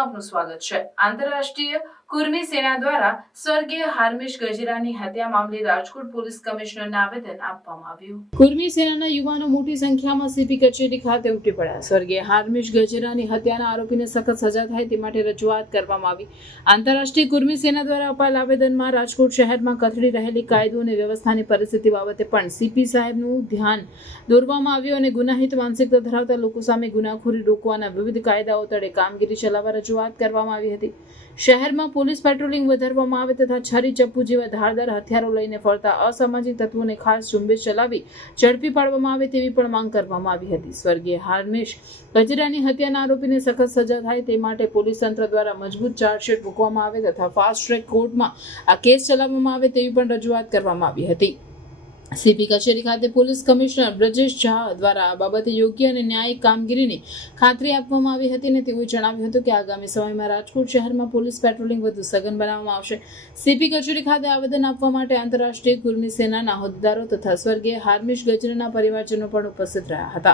ન્યૂઝમાં આપનું સ્વાગત છે। આંતરરાષ્ટ્રીય કુર્મી સેના દ્વારા સ્વર્ગીય હાર્મિશ ગજેરાની હત્યા મામલે રાજકોટ પોલીસ કમિશનરને આવેદન આપવામાં આવ્યું। કુર્મી સેનાના યુવાનો મોટી સંખ્યામાં સીપી કચેરી ખાતે ઉમટી પડ્યા। સ્વર્ગીય હાર્મિશ ગજેરાની હત્યાના આરોપીને સખત સજા થાય તે માટે રજૂઆત કરવામાં આવી। આંતરરાષ્ટ્રીય કુર્મી સેના દ્વારા અપાયેલ આવેદનમાં રાજકોટ શહેરમાં કથળી રહેલી કાયદો અને વ્યવસ્થાની પરિસ્થિતિ બાબતે પણ સીપી સાહેબનું ધ્યાન દોરવામાં આવ્યું અને ગુનાહિત માનસિકતા ધરાવતા લોકો સામે ગુનાખોરી રોકવાના વિવિધ કાયદાઓ તળે કામગીરી ચલાવવા રજૂઆત કરવામાં આવી હતી। શહેરમાં પોલીસ પેટ્રોલિંગ વધારવામાં આવે તથા છરી ચપ્પુ જેવા ધારદાર હથિયારો લઈને ફરતા અસામાજિક તત્વોને ખાસ ઝુંબેશ ચલાવી ઝડપી પાડવામાં આવે તેવી પણ માંગ કરવામાં આવી હતી। સ્વર્ગીય હાર્મિશ ગજેરાની હત્યાના આરોપીને સખત સજા થાય તે માટે પોલીસ તંત્ર દ્વારા મજબૂત ચાર્જશીટ મૂકવામાં આવે તથા ફાસ્ટ ટ્રેક કોર્ટમાં આ કેસ ચલાવવામાં આવે તેવી પણ રજૂઆત કરવામાં આવી હતી। સીપી કચેરી ખાતે પોલીસ કમિશનર બ્રજેશ ઝા દ્વારા આ બાબતે યોગ્ય અને ન્યાયિક કામગીરીની ખાતરી આપવામાં આવી હતી અને તેઓએ જણાવ્યું હતું કે આગામી સમયમાં રાજકોટ શહેરમાં પોલીસ પેટ્રોલિંગ વધુ સઘન બનાવવામાં આવશે। સીપી કચેરી ખાતે આવેદન આપવા માટે આંતરરાષ્ટ્રીય કુર્મી સેનાના હોદ્દેદારો તથા સ્વર્ગીય હાર્મિશ ગજેરાના પરિવારજનો પણ ઉપસ્થિત રહ્યા હતા।